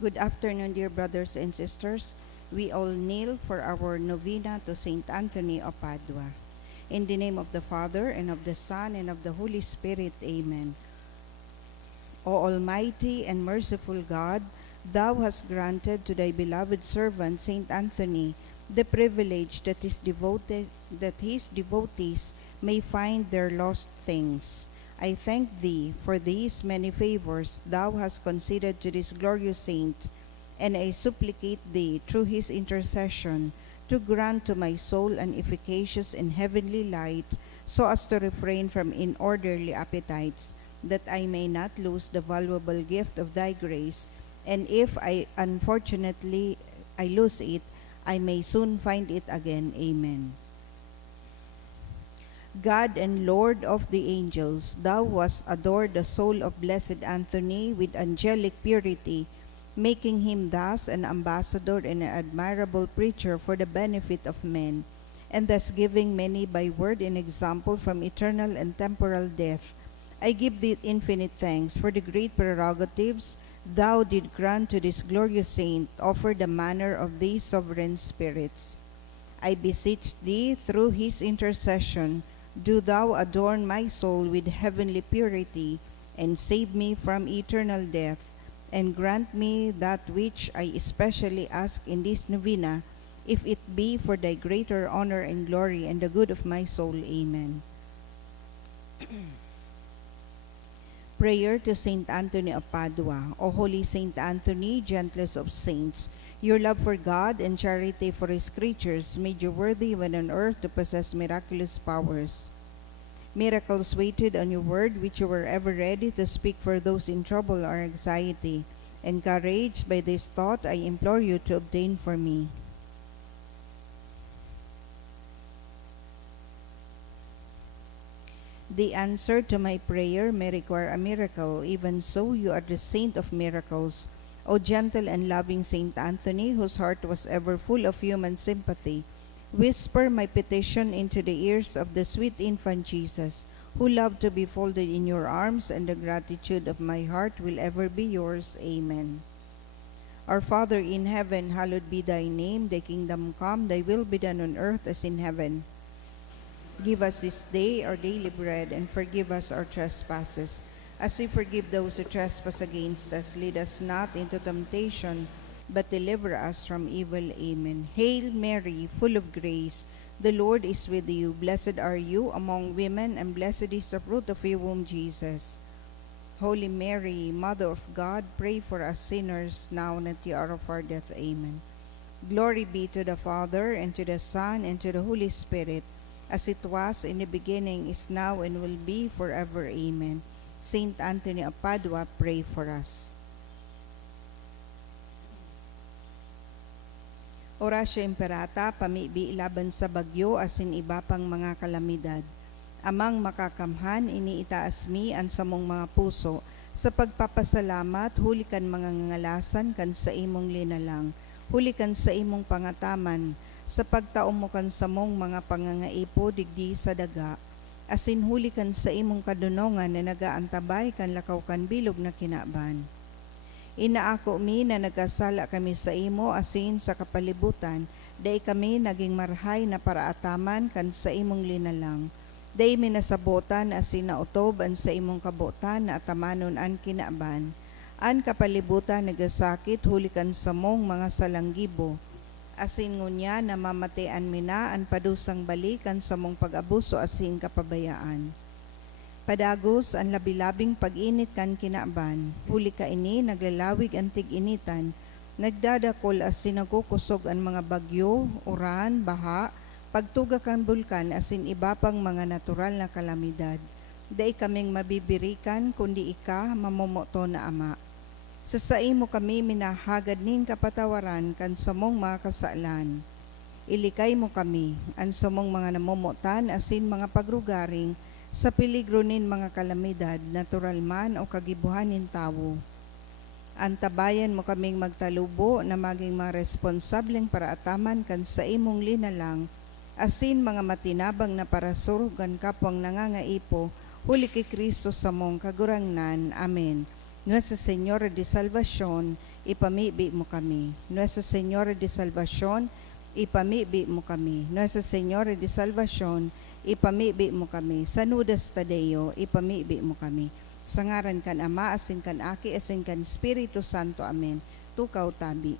Good afternoon, dear brothers and sisters. We all kneel for our novena to Saint Anthony of Padua. In the name of the Father, and of the Son, and of the Holy Spirit, Amen. O Almighty and merciful God, Thou hast granted to Thy beloved servant Saint Anthony the privilege that his devotees may find their lost things. I thank Thee for these many favors Thou hast conceded to this glorious saint, and I supplicate Thee through his intercession to grant to my soul an efficacious and heavenly light, so as to refrain from inorderly appetites, that I may not lose the valuable gift of Thy grace, and if I unfortunately lose it, I may soon find it again. Amen. God and Lord of the angels, Thou wast adored the soul of blessed Anthony with angelic purity, making him thus an ambassador and an admirable preacher for the benefit of men, and thus giving many by word and example from eternal and temporal death. I give Thee infinite thanks for the great prerogatives Thou did grant to this glorious saint, offer the manner of these sovereign spirits. I beseech Thee, through his intercession, do Thou adorn my soul with heavenly purity, and save me from eternal death, and grant me that which I especially ask in this novena, if it be for Thy greater honor and glory and the good of my soul. Amen. Prayer to Saint Anthony of Padua. O Holy Saint Anthony, gentlest of saints, your love for God and charity for His creatures made you worthy when on earth to possess miraculous powers. Miracles waited on your word, which you were ever ready to speak for those in trouble or anxiety. Encouraged by this thought, I implore you to obtain for me the answer to my prayer may require a miracle. Even so, you are the saint of miracles. O gentle and loving Saint Anthony, whose heart was ever full of human sympathy, whisper my petition into the ears of the sweet infant Jesus, who loved to be folded in your arms, and the gratitude of my heart will ever be yours. Amen. Our Father in heaven, hallowed be Thy name. Thy kingdom come, Thy will be done on earth as in heaven. Give us this day our daily bread, and forgive us our trespasses, as we forgive those who trespass against us. Lead us not into temptation, but deliver us from evil. Amen. Hail Mary, full of grace, the Lord is with you. Blessed are you among women, and blessed is the fruit of your womb, Jesus. Holy Mary, Mother of God, pray for us sinners, now and at the hour of our death. Amen. Glory be to the Father, and to the Son, and to the Holy Spirit, as it was in the beginning, is now, and will be forever. Amen. Saint Anthony of Padua, pray for us. Orasyo Imperata, pamibi laban sa bagyo, asin iba pang mga kalamidad. Amang makakamhan, iniitaas mi ang samong mga puso, sa pagpapasalamat, hulikan mga ngalasan kan sa imong linalang, hulikan sa imong pangataman, sa pagtaom mo kan sa mong mga pangangaipo digdi sa daga, asin hulikan sa imong kadunongan na nagaantabay kan lakaw kan bilog na kinaban. Inaako mi na nagkasala kami sa imo, asin sa kapalibutan, day kami naging marhay na paraataman kan sa imong linalang. Day minasabotan asin nautob an sa imong kabotan na atamanon an kinaban. An kapalibutan nagasakit, hulikan sa mong mga salanggibo, asin ngunya na mamatian mina an padusang balikan sa mong pag-abuso asin kapabayaan. Padagos ang labilabing pag-init kan kinaban, huli ka ini naglalawig ang tig-initan, nagdadakol asin nagkukusog ang mga bagyo, uran, baha, pagtuga kan bulkan asin iba pang mga natural na kalamidad. Dai kaming mabibirikan kundi ika mamomoto na Ama. Sa saimo kami minahagad ning kapatawaran kan samong mga kasalan. Ilikay mo kami, ang samong mga namomotan asin mga pagrugaring, sa peligro nin mga kalamidad, natural man o kagibuhanin tawo. Antabayan mo kaming magtalubo na maging mga responsableng paraataman kan sa imong linalang, asin mga matinabang na parasurugan kapwang nangangaipo, huli kay Kristo sa mong kagurangnan. Amen. Nuestra Señora de Salvación, ipamibi mo kami. Nuestra Señora de Salvación, ipamibi mo kami. Nuestra Señora de Salvación, ipamibi mo kami. Sanudas Tadeo, ipamibi mo kami. Sa ngaran kan Ama, asin kan Aki, asin kan Espiritu Santo. Amen. Tukaw tabi.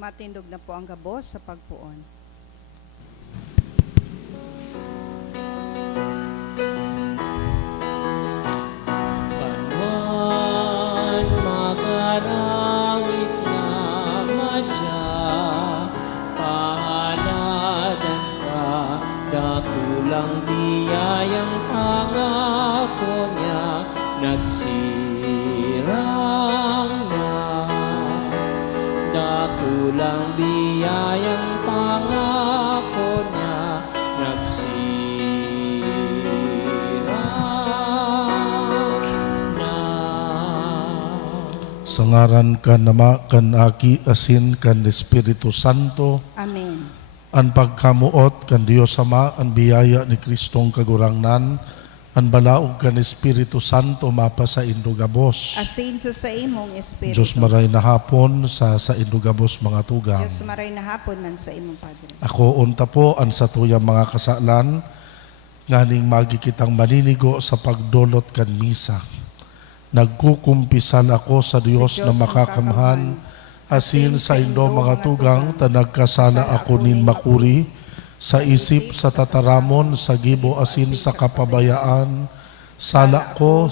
Matindog na po ang gabos sa pagpuon. Panuan magarangit na madya, pahaladan ka, dakulang biyayang pangako niya, nagsirang na. Dakulang biyayang pangako niya, nagsirang na. Sa ngaran kan Ama, kan Aki, asin kan Espiritu Santo, Amen. ang pagkamuot kan Dios Ama, ang biyaya ni Kristong kagurangnan, ang balaog kan Espiritu Santo mapa sa indugabos. Asin sa imong Espiritu. Diyos maray na hapon sa indugabos mga tugang. Diyos maray na hapon man sa imong Padre. Ako unta po ang sa tuyang mga kasalan, nganing magikitang maninigo sa pagdolot kan misa. Nagkukumpisal ako sa Dios na makakamhan, asin sa indo mga tugang, tanagkasala ako nin makuri, sa isip, sa tataramon, sa gibo, asin sa kapabayaan, sala ko,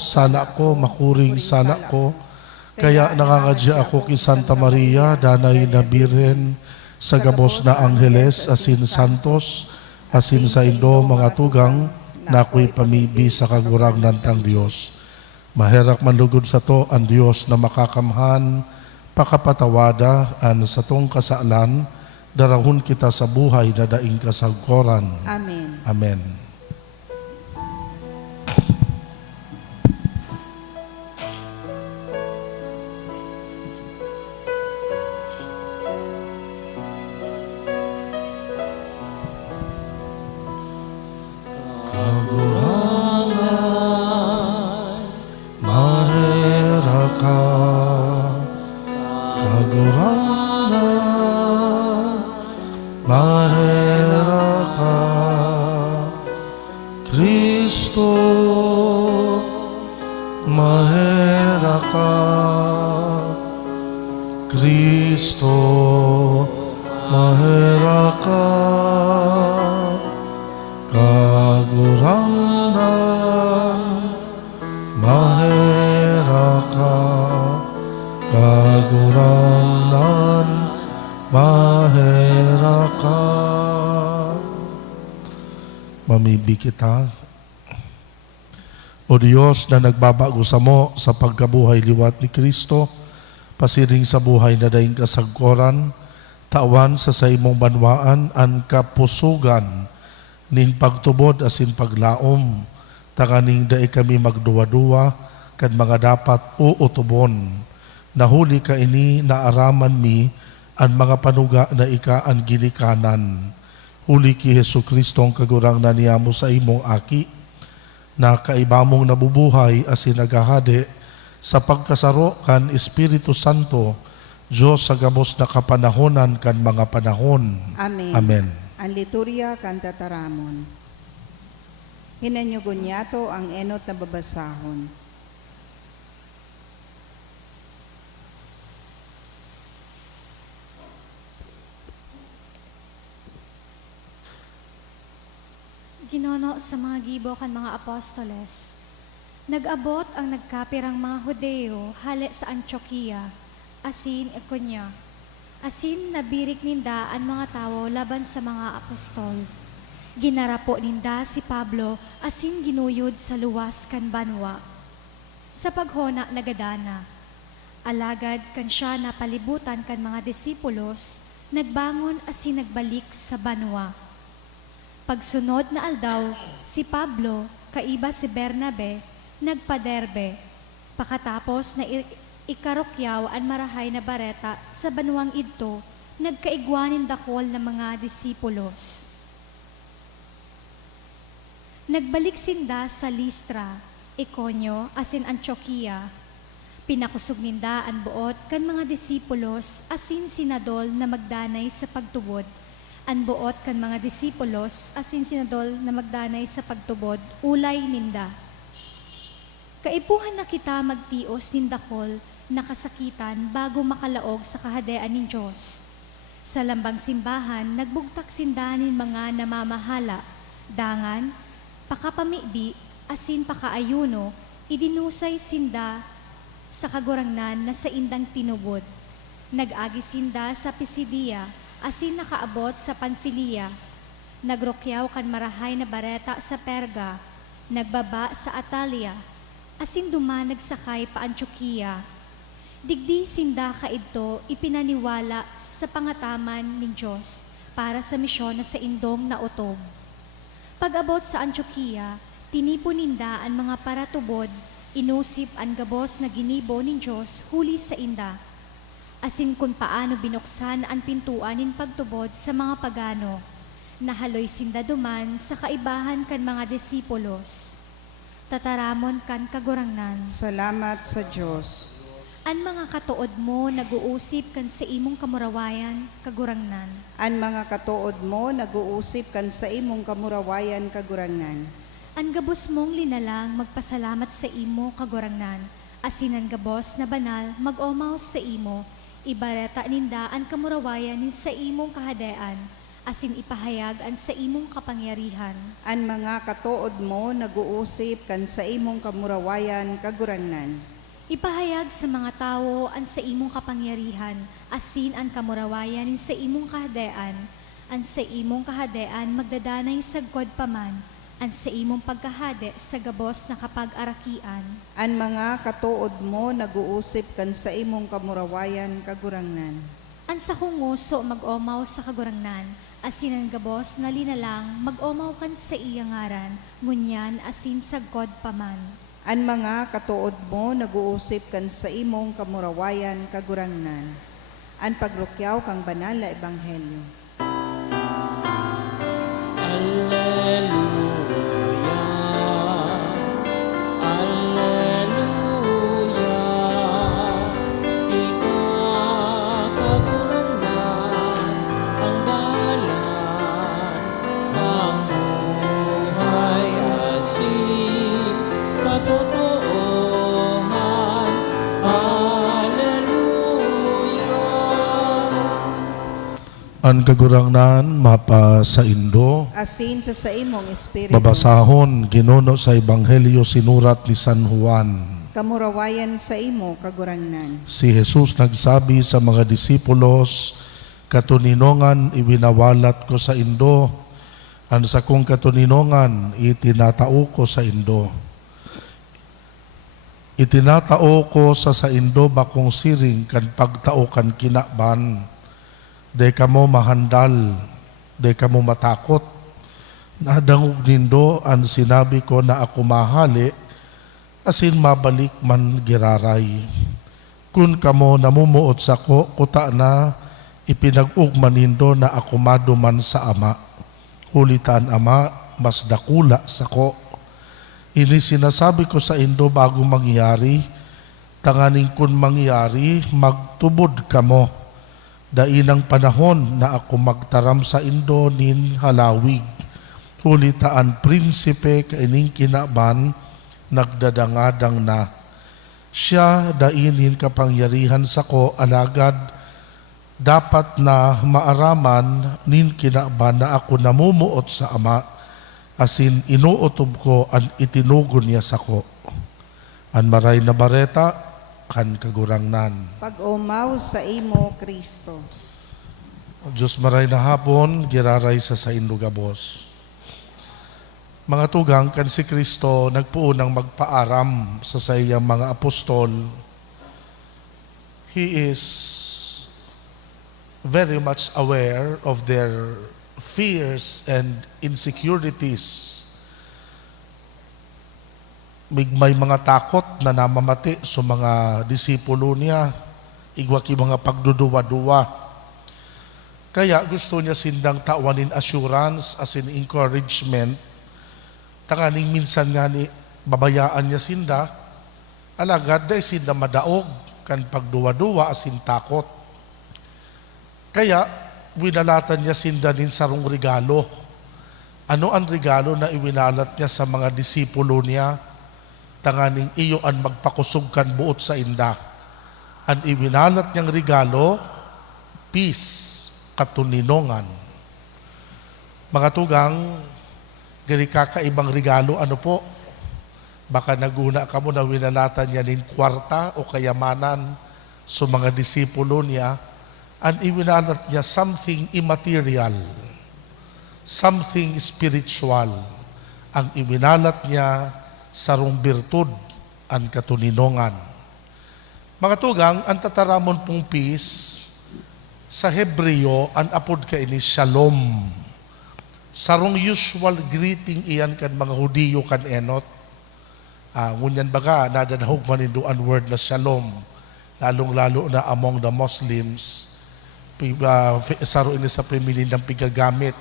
makuring sala ko, kaya nangangadya ako kay Santa Maria, danay na Birhen, sa gabos na Angeles, asin santos, asin sa indo mga tugang, na ako'y pamibi sa kagurang nantang Diyos. Maherak manlugod sa to ang Diyos na makakamhan, pakapatawada an sa tong kasalan, darahon kita sa buhay na daing kasagkoran. Amen. Amen. Kagurangan, Mahera ka, kagurangan, mahera ka, kagurangnan, mahera ka, kagurangnan, mahera ka. Mamibi kita. O Diyos na nagbabago sa mo sa pagkabuhay liwat ni Kristo, pasiring sa buhay na daing kasagkoran, tawan sa imong banwaan ang kapusugan, ning pagtubod asin paglaom, tanganing daig kami magduwa-duwa, kan mga dapat uutubon. Nahuli ka ini na araman mi, ang mga panuga na ika ang ginikanan. Huli ki Hesu Kristo ang kagurang na niyamo sa imong aki, na kaibamong nabubuhay asin nagahade sa pagkasaro kan Espiritu Santo, Diyos sa gabos na kapanahonan kan mga panahon. Amen. Amen. Ang liturya kan tataramon. Hinanyugon yato ang enot na babasahon. Ginono sa mga gibo kan mga apostoles. Nag-abot ang nagkapirang mga Hudeo hali sa Antioquia, asin Iconia. Asin nabirik ninda ang mga tao laban sa mga apostol. Ginarapo ninda si Pablo asin ginuyod sa luwas kan banwa. Sa paghona nagadana, alagad kan siya na palibutan kan mga disipulos, nagbangon asin nagbalik sa banwa. Pagsunod na aldaw, si Pablo, kaiba si Bernabe, nagpaderbe. Pakatapos na ikarokyaw ang marahay na bareta sa banwang idto, nagkaigwanin dakol ng mga disipulos. Nagbalik sinda sa Listra, Iconio, asin Antioquia. Pinakusog ninda ang buot kan mga disipulos asin sinadol na magdanay sa pagtubod. Ang buot kan mga disipulos asin sinadol na magdanay sa pagtubod, ulay ninda. Kaipuhan na kita magtios nindakol, nakasakitan bago makalaog sa kahadean ng Diyos. Sa lambang simbahan, nagbugtak sindanin mga namamahala, dangan, pakapamibi, asin pakaayuno, idinusay sinda sa kagurangnan na sa indang tinubod. Nag-agi sinda sa Pisidia, asin nakaabot sa Panfilia. Nagrokyaw kan marahay na bareta sa Perga, nagbaba sa Atalia, asin dumanag sakay pa Antioquia. Digdi sinda kaidto ipinaniwala sa pangataman ng Diyos para sa misyon na sa indong na utob. Pag-abot sa Antioquia, tinipon ninda ang mga paratubod, inusip ang gabos na ginibo ng Diyos huli sa inda. Asin kung paano binuksan ang pintuan ng pagtubod sa mga pagano, nahaloy sinda duman sa kaibahan kan mga disipulos. Tataramon kan kagurangnan. Salamat sa Diyos. An mga katuod mo naguusip kan sa imong kamurawayan, kagurangnan. An mga katuod mo naguusip kan sa imong kamurawayan kagurangnan. An gabos mong linalang magpasalamat sa imo, kagurangnan. Asin an gabos na banal mag-omaw sa imo, ibareta ninda ang kamurawayan nin sa imong kahadean, asin ipahayag ang sa imong kapangyarihan. An mga katuod mo naguusip kan sa imong kamurawayan kagurangnan. Ipahayag sa mga tao ang sa imong kapangyarihan, asin ang kamurawayan nin sa imong kahadean, ang sa imong kahadean magdadanay sagkod paman, ang sa imong pagkahade sa gabos na kapag-arakian. An mga katuod mo naguusip kan sa imong kamurawayan kagurangnan. Ang sa kunguso mag-omaw sa kagurangnan, asin ang gabos na linalang mag-omaw kan sa iyangaran, ngunyan asin sagkod paman. An mga katuod mo naguusip kan sa imong kamurawayan kagurangnan. An pagrukyaw kang banal na ebanghelyo. Alleluia, Alleluia, ikakagurangnan ang dalan, ang buhay asin katotohanan. Alleluia. Ang kagurangnan mapa sa Indo. asin sa imong espiritu. Babasahon ginuno sa Ebanghelyo sinurat ni San Juan. Kamurawayan sa imo kagurangnan. Si Jesus nagsabi sa mga disipulos, katuninongan ibinawalat ko sa Indo. Ang sa kong katuninongan itinatao ko sa Indo. Itinatao ko sa Indo bakong siring kan pagtao kan kinaban. De kamo mahandal, de kamo matakot. Nadangog nindo ang sinabi ko na ako mahali, asin mabalik man giraray. Kun kamo namumuot sa ko, kuta na ipinag-ugman nindo na ako maduman sa Ama. Kulitan Ama, mas dakula sa ko. Ini sinasabi ko sa Indo bago mangyari, tanganing kun mangyari, magtubod kamo. Dainang panahon na ako magtaram sa Indo nin halawig. Hulitaan prinsipe kaining kinaban, nagdadangadang na. Siya dainin kapangyarihan sa ko alagad, dapat na maaraman nin kinaban na ako namumuot sa Ama, asin inuutob ko an itinugon niya sa ko. An maray na bareta, kan kagurangnan. Pag-umaw sa imo Kristo. Diyos maray na hapon, giraray sa Indo gabos. Mga tugang, kan si Kristo nagpuunang magpaaram sa sayang mga apostol. He is very much aware of their fears and insecurities. May mga takot na namamati sa mga disipulo niya, igwaki mga pagduduwa-duwa. Kaya gusto niya sindang tawanin assurance as in encouragement. Tanganing minsan nga ni babayaan niya sinda, alagad dahil sinda madaog kan pagduwa-duwa as in takot. Kaya winalatan niya sinda nin sarong regalo. Ano ang regalo na iwinalat niya sa mga disipulo niya? Tanganing iyo ang magpakusugkan buot sa inda. Ang iwinalat niyang regalo, peace, katuninongan. Mga tugang, gari kakaibang regalo, ano po? Baka naguna ka mo na winalatan niya nin kwarta o kayamanan sa mga disipulo niya. Ang iwinalat niya something immaterial, something spiritual. Ang iwinalat niya sarong birtud ang katuninongan. Mga tugang, ang tataramon pong peace, sa Hebreo, ang apod ka ini shalom. Sarong usual greeting iyan kan mga Hudiyo kan enot. Ngunyan baga, nadanahog man indo ang word na shalom, lalong-lalo na among the Muslims, saro ini sa primilin ng pigagamit.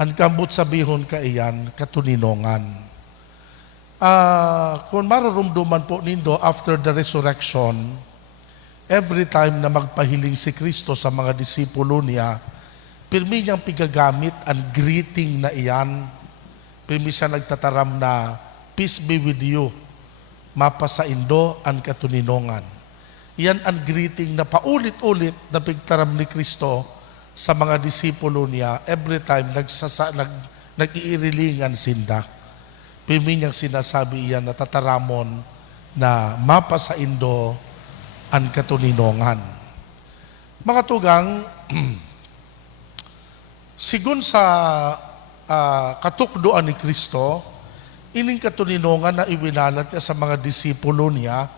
Ang kambot sabihon ka iyan, katuninongan. Kung marurumduman po nindo after the resurrection, every time na magpahiling si Kristo sa mga disipulo niya, pirmi niyang pigagamit ang greeting na iyan. Pirmi siya nagtataram na, peace be with you, mapa sa Indo ang katuninongan. Iyan ang greeting na paulit-ulit na pigtaram ni Kristo sa mga disipulo niya every time nag-iirilingan sinda. Pirmi niyang sinasabi iyan na tataramon na mapa sa Indo ang katuninongan. Mga tugang, sigun sa katukdoan ni Kristo, ining katuninongan na iwinalat niya sa mga disipulo niya,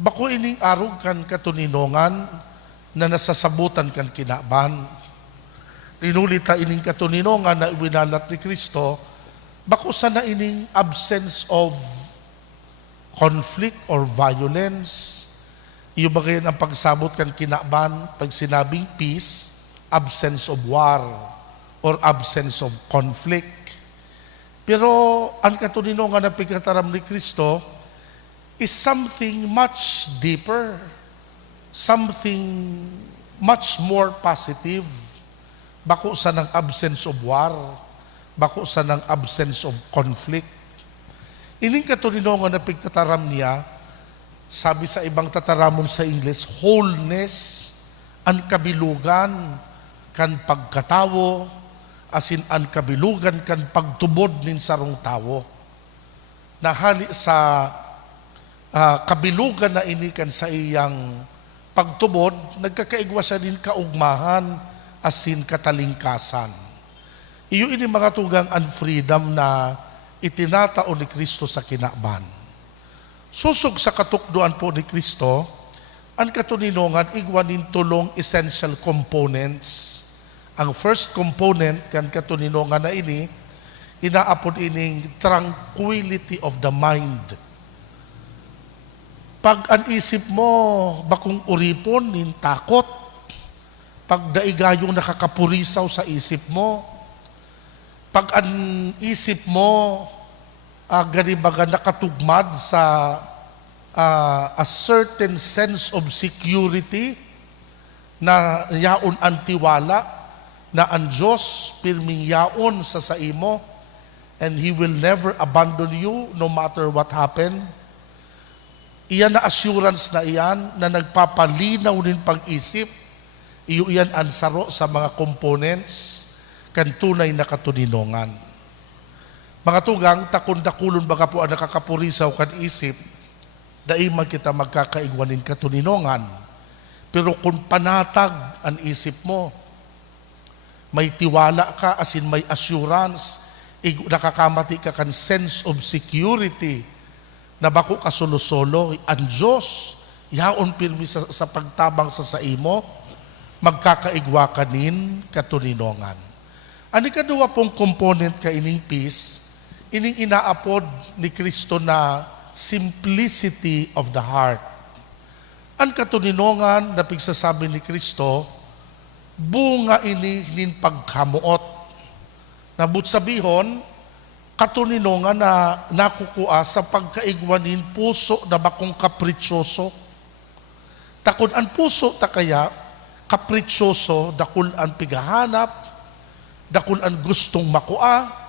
bako ining arog kan katuninongan na nasasabutan kan kinaban. Linulita ining katuninongan na iwinalat ni Kristo, bako sana ining absence of conflict or violence. Iyo ba kayo ang pagsabot kan kinaban, pag sinabing peace, absence of war or absence of conflict. Pero ang katuninongan na pagkataram ni Kristo is something much deeper, something much more positive. Bako sa ng absence of war, bako sa ng absence of conflict. Ining katuninongan na pagtataram niya, sabi sa ibang tataramon sa English, wholeness, ang kabilugan, kan pagkatawo, asin an kabilugan kan pagtubod nin sarong tawo. Nahali sa kabilugan na ini kan sa iyang pagtubod, nagkakaigwa siya din kaugmahan asin katalingkasan. Iyo ini mga tugang an freedom na itinatao ni Kristo sa kinaban. Susog sa katukduan po ni Kristo, ang katuninongan igwanin tulong essential components. Ang first component kan katuninongan na ini, inaapod ining tranquility of the mind. Pag ang isip mo, bakong uripon, nin takot. Pag daigayong nakakapurisaw sa isip mo, pag ang isip mo, ganibaga nakatugmad sa a certain sense of security na yaon ang tiwala na ang Diyos pirming yaon sa saimo and He will never abandon you no matter what happened. Iyan na assurance na iyan na nagpapalinaw din pag-isip. Iyo iyan ang saro sa mga components kan tunay na katuninongan. Mga tugang, takon-dakulon baka po ang nakakapurisaw kan isip, daiman kita magkakaigwanin katuninongan. Pero kung panatag ang isip mo, may tiwala ka, asin may assurance, nakakamati ka kan sense of security, na bako ka solo-solo, ang Diyos, yaon pirmi sa pagtabang sa saimo, magkakaigwa kanin katuninongan. Ani kadua pong component ka ining peace, ining inaapod ni Kristo na simplicity of the heart. Ang katuninongan na pigsasabi ni Kristo, bunga ini nin pagkamuot. Nabut sabihon, katuninongan na nakukua sa pagkaigwanin puso na bakong kapritsoso. Takon ang puso ta kaya, kapritsoso, dakul ang pigahanap, dakul ang gustong makua,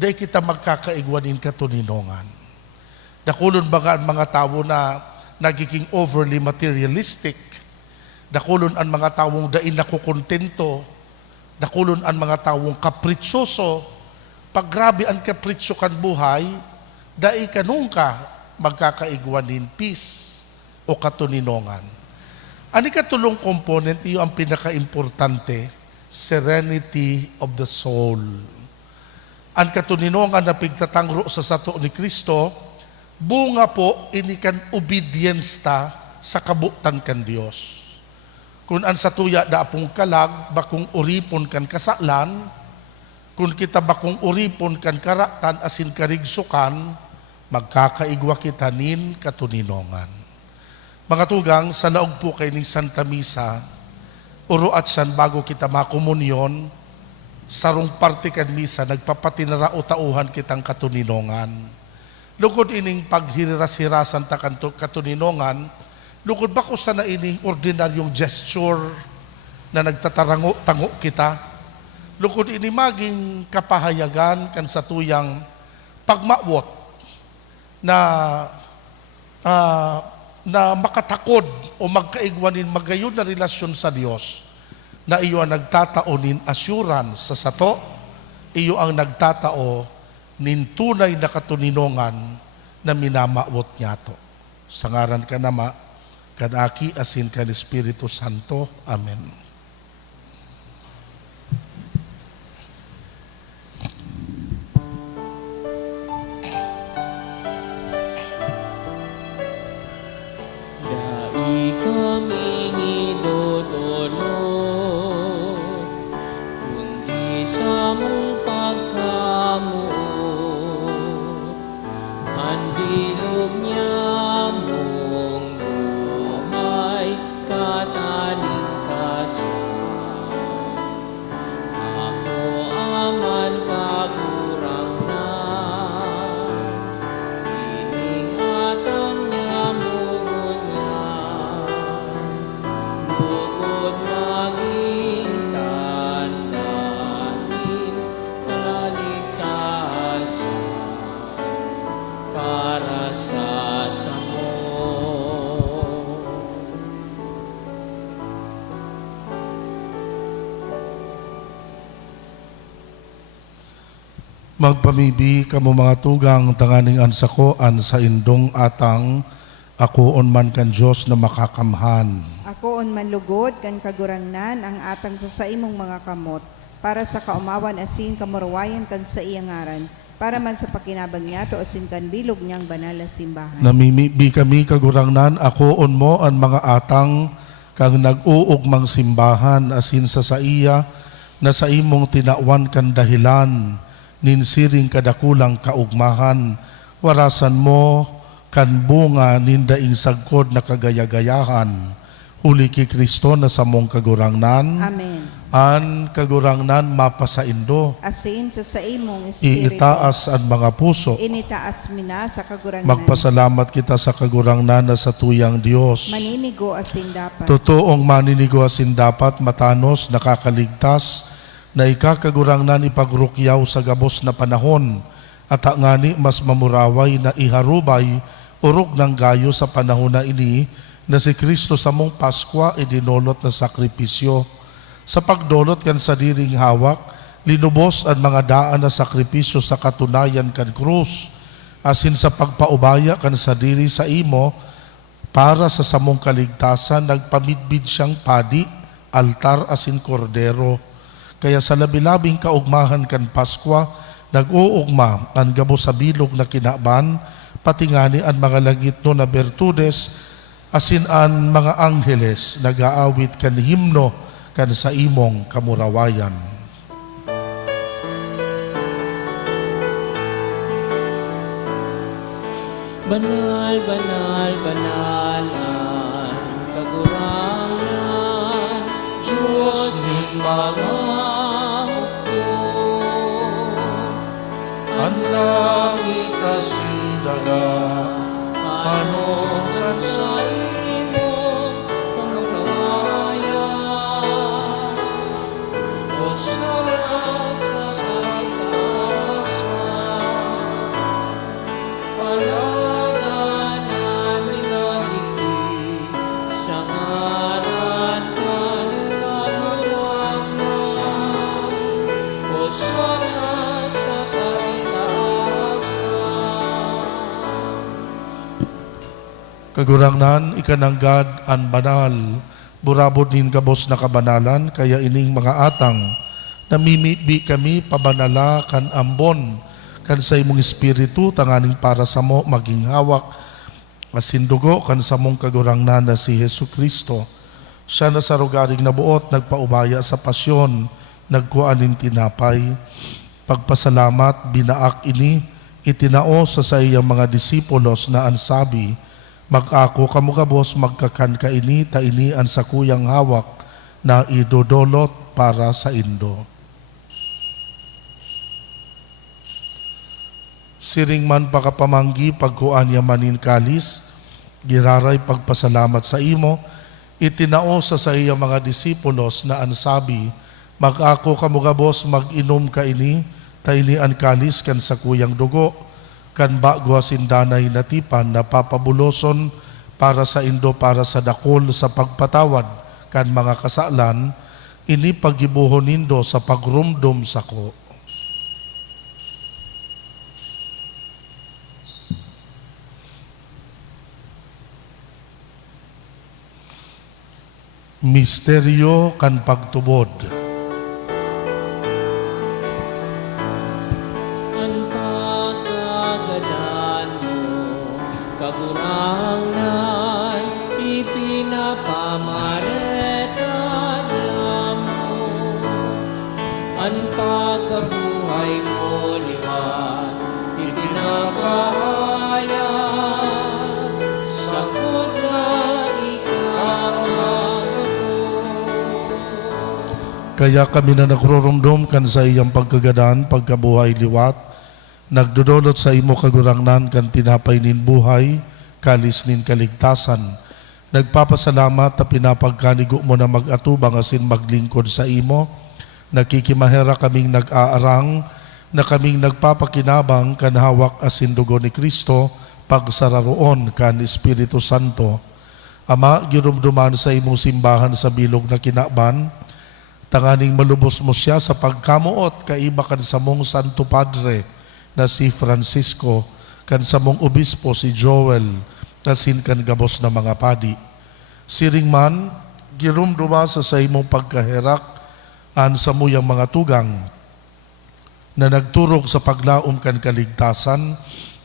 dahil kita magkakaigwanin katuninongan. Dakulon baga ang mga tao na nagiging overly materialistic. Dakulon ang mga taong dain nakukontento. Dakulon ang mga taong kapritsoso. Pag grabe ang kapritsyo kan buhay, dahil kanong ka magkakaigwanin peace o katuninongan. Ani katulong component, iyo ang pinaka-importante, serenity of the soul. Ang katuninongan na pigtatangro sa sato ni Kristo, bunga po inikan obedience ta sa kabutan kan Dios. Kung ang satuya da apong kalag, bakong uripon kan kasalan, kung kita bakong uripon kan karatan asin karigsukan, magkakaigwa kita nin katuninongan. Mga tugang, sa laog po kay ning Santa Misa, uruat san bago kita makomunyon, sarong parte kan misa, nagpapatinarao-tauhan kitang katuninongan. Lugod ining paghirasirasan ta katuninongan, lugod ba ko sa na ining ordinaryong gesture na nagtatarango-tango kita, lugod ini maging kapahayagan kan sa tuyang pagmawot na makatakod o magkaigwanin magayon na relasyon sa Diyos, na iyo ang nagtatao nin assurance sa sato, iyo ang nagtatao nin tunay na katuninongan na minamawot niya to. Sa ngaran ka nama, kanaki asin kan Espiritu Santo. Amen. Dai kaming idodolo, kundi sa mong pagkamuot, ang bilog niya mong buhay katalingkasan. Ako aman kagurang na, piling atang niya mugot niya, bukod maging tandaan, kalalik Magpamibi kamo mga tugang tanganing ansakoan sa indong atang akoon man kan Diyos na makakamhan. Ako on manlugod kan kagurangnan ang atang sa imong mga kamot para sa kaumawan asin kamurawayan kan sa iyang ngaran para man sa pakinabang niya to asin kan bilog niyang banal na simbahan. Namimibi kami kagurangnan akoon mo ang mga atang kang nag-uugmang simbahan asin sa iya na sa imong tinawan kan dahilan ninsiring kadakulang kaugmahan warasan mo kan bunga nindaing sagkod na kagayagayahan huli ki Kristo na samong kagurangnan Amen. an kagurangnan mapasaindo Asin sa imong espiritu. iitaas ang mga puso Initaas mina sa kagurangnan. magpasalamat kita sa kagurangnan na sa tuyang Diyos. Maninigo asin dapat. Totoong maninigo asin dapat matanos nakakaligtas na ikakagurangnan ipagrukyaw sa gabos na panahon at ngani mas mamuraway na iharubay urog ng gayo sa panahon na ini na si Kristo sa mong Paskwa idinolot na sakripisyo. Sa pagdolot kan sa diring hawak, linubos ang mga daan na sakripisyo sa katunayan kan krus, asin sa pagpaubaya kan sa diri sa imo, para sa samong kaligtasan, nagpamidbid siyang padi, altar asin kordero. Kaya sa labi-labing kaugmahan kan Paskwa, nag-uugma ang gabo sa bilog na kinaban, pati ngani ang mga langit no na bertudes, asin ang mga angheles, nag-aawit kan himno kan sa imong kamurawayan. Banal, banal, banal ang kagurangnan, Diyos ng mga hukbo. Ang langit asin daga, Panokan sa imong kamurawayan, Hosana sa kaitaasan, Palagan namin ang ibig sa ngaran ng kagurangnan, Hosana sa kaitaasan. kagurangnan ikananggad an banal, burabod nin gabos na kabanalan, kaya ining mga atang, namimibi kami pabanala kan ambon, kan sa imong espiritu, tanganing para sa mo maging hawak, asindugo kan sa mong kagurangnan na si Hesu Kristo. Siya na sa rugaring nabuot, nagpaubaya sa pasyon, nagkuanin tinapay, pagpasalamat, binaak ini, itinao sa iyang mga disipulos na ansabi, mag-ako kamugabos magkakan ka ini, ta ini ang sakuyang hawak na idodolot para sa indo. Siring man pakapamanggi pagkuan niya manin kalis, giraray pagpasalamat sa imo, itinao sa iyang mga disipulos na ansabi, mag-ako kamugabos mag-inom ka ini, ta ini ang kalis kan sakuyang dugo, kan bago asindanay na tipan na papabuloson para sa indo para sa dakol sa pagpatawad kan mga kasalan, ini pagibuhon nindo sa pagrumdum sako. Misteryo kan pagtubod. Ang pagkagadan mo, kagurangnan, ipinapamareta mo. Ang pagkabuhay mo, liwan, ipinapahayag, sakot na ikaw Kaya kami na nagrurumdum kan sa iyang pagkagadan, pagkabuhay liwat, nagdudulot sa imo kagurangnan kan tinapay nin buhay, kalis nin kaligtasan. Nagpapasalamat na pinapagkanigo mo na mag-atubang asin maglingkod sa imo. Nakikimahera kaming nag-aarang, na kaming nagpapakinabang kan hawak asin dugo ni Kristo, pagsararoon kan Espiritu Santo. Ama, girumduman sa imong simbahan sa bilog na kinaban, Tanganing malubos mo siya sa pagkamuot kaiba kan sa mong Santo Padre na si Francisco, kan sa mong obispo si Joel, na kan gabos na mga padi. Siring man, girumduma sa imong pagkaherak an sa muyang mga tugang na nagturog sa paglaom kan kaligtasan,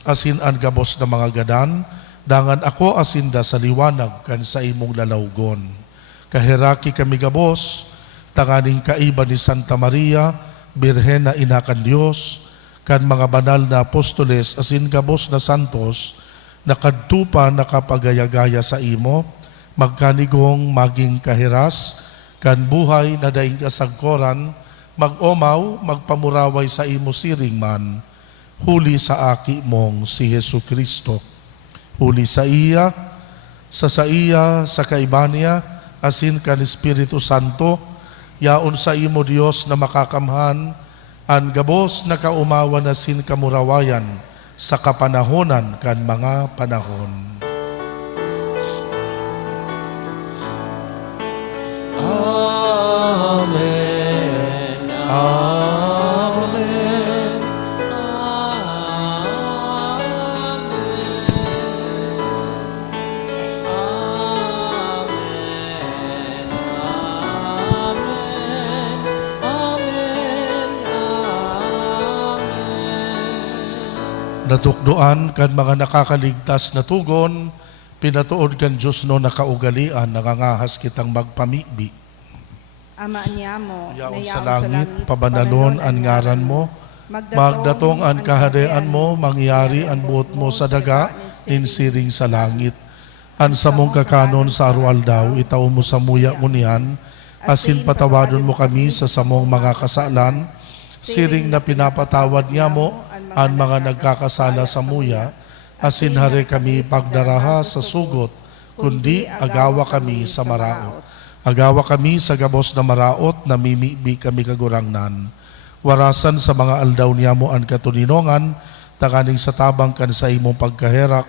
asin an gabos na mga gadan, dangan ako asinda sa liwanag kan sa imong lalawgon. Kahiraki kami gabos, tanganing kaiba ni Santa Maria, Birhen na Ina kan Dios, kan mga banal na apostoles asin gabos na santos, nakadtupa nakapagayagaya sa imo, magkanigong maging kahiras, kan buhay na daing kasagkoran, mag-omaw, magpamuraway sa imo siring man, huli sa aki mong si Hesu Kristo. Huli sa iya, sa kaibanya, asin kan Espiritu Santo, yaon sa imo Dios na makakamhan, an gabos na kaumawa na sin kamurawayan sa kapanahonan kan mga panahon. Amen. Amen. Natukdoan kan mga nakakaligtas na tugon, pinatuod kan Diyos no nakaugalian, nangangahas kitang magpamibi. Ama niya mo, Yaon sa langit, pabanalon ang ngaran mo, magdatong ang kaharian mo, mangyari ang buot mo sa daga, insiring sa langit. An sa mong kakanon sa arwal daw, itaw mo sa muya mo niyan, asin patawadon mo kami sa samong mga kasalan, siring na pinapatawad niya mo, ang mga nagkakasala sa muya, asin hare kami pagdaraha sa sugot, kundi agawa kami sa maraot. Agawa kami sa gabos na maraot, na mimibi kami kagurangnan. Warasan sa mga aldaw niya mo ang katuninongan, tanganing sa tabang kan sa imong pagkaherak,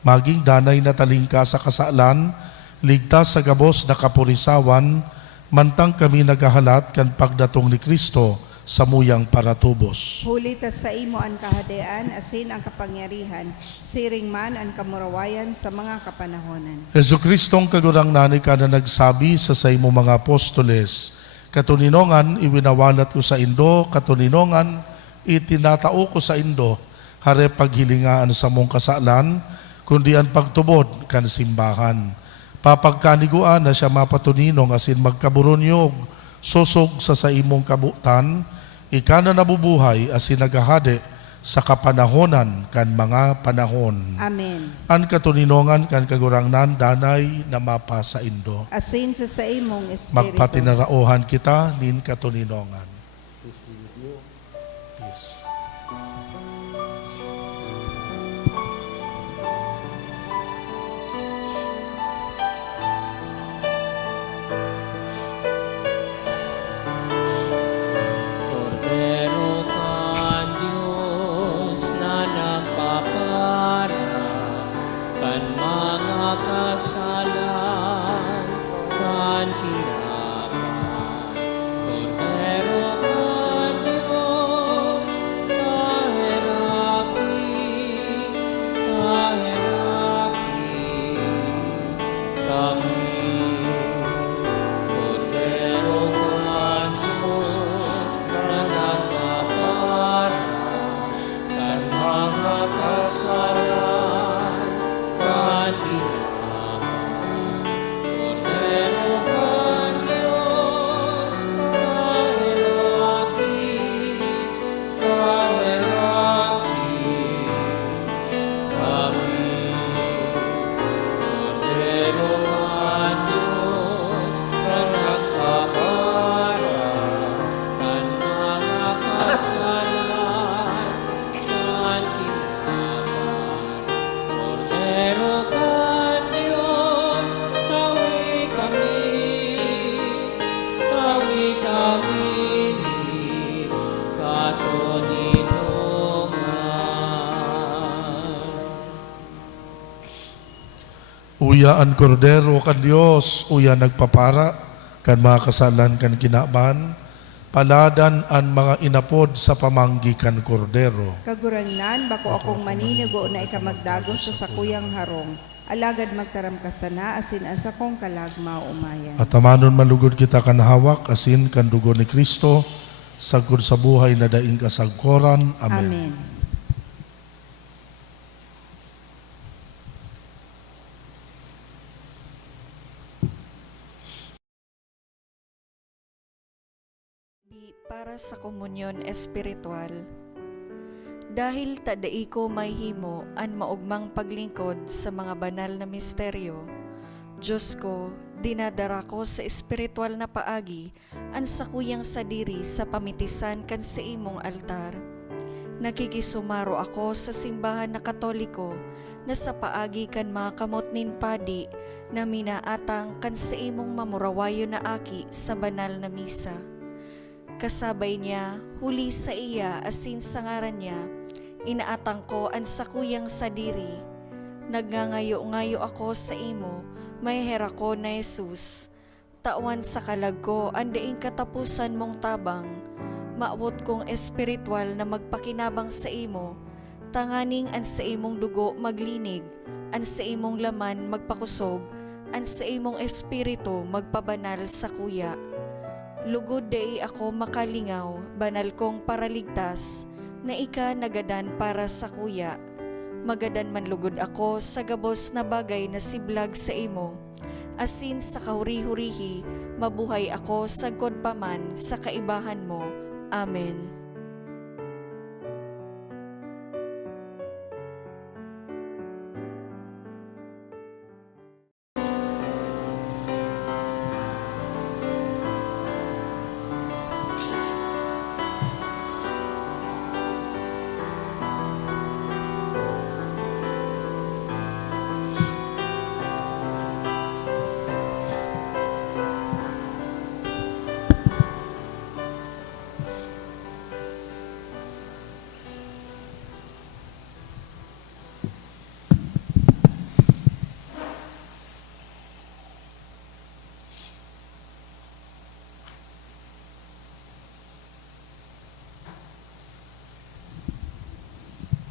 maging danay na talingka sa kasalan, ligtas sa gabos na kapurisawan, mantang kami nagahalat kan pagdatong ni Kristo sa muyang paratubos. Huli ta sa imo ang kahadean, asin ang kapangyarihan, siring man ang kamurawayan sa mga kapanahonan. Hesu Kristong kagurangnan ka na nagsabi sa imo mga apostoles, katuninongan iwinawalat ko sa indo, katuninongan itinatao ko sa indo, hare paghilingaan sa mong kasalan, kundi ang pagtubod kan simbahan. Papagkaniguan na siya mapatuninong asin magkaburonyog, susog sa imong kabutan, ika na nabubuhay asin nagahade sa kapanahonan kan mga panahon. Amen. An katuninongan kan kagurangnan danay na mapa sa indo. Asin sa imong espiritu. Magpatinaraohan kita nin katuninongan. Peace. Cordero kan Diyos na nagpapara kan mga kasalan kan kinaban. Cordero kan Diyos, kahiraki kami. Cordero kan Diyos na nagpapara kan mga kasalan kan kinaban. Cordero kan Diyos, kahiraki kami. Cordero kan Diyos na nagpapara kan mga kasalan kan kinaban. Cordero kan Diyos, tawi kami ni katuninongan. Uya ang kordero kan Dios, uya nagpapara kan mga kasalan kan kinaban, paladan an mga inapod sa pamanggi kan kordero. Kagurangnan, bako akong maninigo na ikamagdagos sa sakuyang harong. Alagad magtaram ka sana, asin asa kong kalagma umayan. At amanon malugod kita kan hawak, asin kan dugo ni Kristo, sagod sa buhay na daing kasagkoran. Amen. Amen. Para sa komunyon espiritual. Dahil tadai ko may himo an maugmang paglingkod sa mga banal na misteryo, Diyos ko, dinadara ko sa espiritual na paagi an sakuyang sadiri sa pamitisan kan sa imong altar. Nakikisumaro ako sa simbahan na Katoliko na sa paagi kan mga kamot nin padi na minaatang kan sa imong mamurawayo na aki sa banal na misa. Kasabay niya, huli sa iya asin sa ngaran niya, inaatang ko ang sakuyang sadiri. Nagngangayo-ngayo ako sa imo, may hera ko na Jesus. Tawan sa kalag ko, andaing katapusan mong tabang. Maawot kong espiritual na magpakinabang sa imo, tanganing an sa imong dugo maglinig, an sa imong laman magpakusog, an sa imong espiritu magpabanal sa kuya. Lugod dai ako makalingaw, banal kong paraligtas, na ika nagadan para sa kuya. Magadan man lugod ako sa gabos na bagay na siblag sa imo. Asin sa kahuri-hurihi, mabuhay ako sa godpaman sa kaibahan mo. Amen.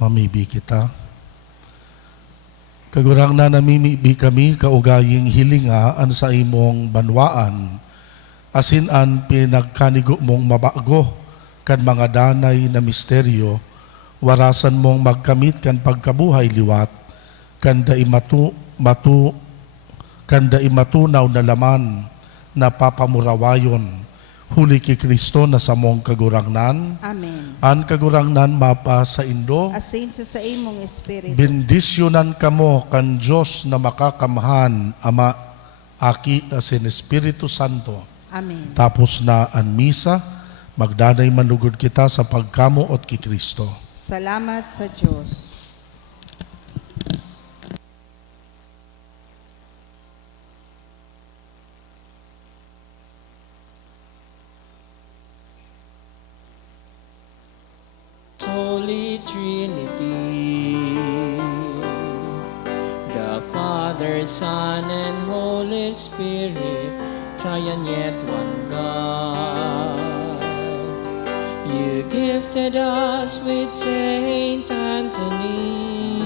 Mamibi kita. Kagurang na namimibi kami kaugaying hilingaan sa imong banwaan, asin an pinagkanigo mong mabago kan mga danay na misteryo, warasan mong magkamit kan pagkabuhay liwat, kan matunaw na laman na papamurawayon, huli ki Kristo na sa mong kagurangnan, Amen. an kagurangnan mapa sa Indo, Asin sa imong espiritu. bendisyonan kamo kan Diyos na makakamhan, Ama, Aki, asin Espiritu Santo. Amen. Tapos na an misa, magdanay manugod kita sa pagkamuot ki Kristo. Salamat sa Diyos. Holy Trinity, the Father, Son, and Holy Spirit, triune yet one God. You gifted us with Saint Anthony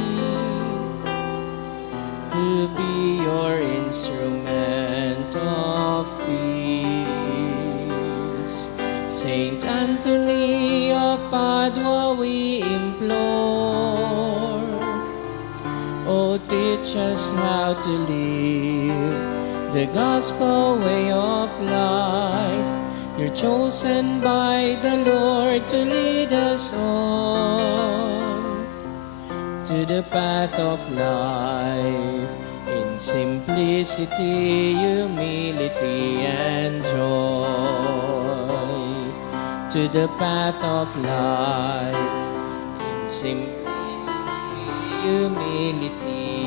to be your instrument of peace. Saint Anthony of Padua, we implore, oh, teach us how to live the gospel way of life. You're chosen by the Lord to lead us on to the path of life in simplicity, humility, and joy. To the path of life in simplicity, humility,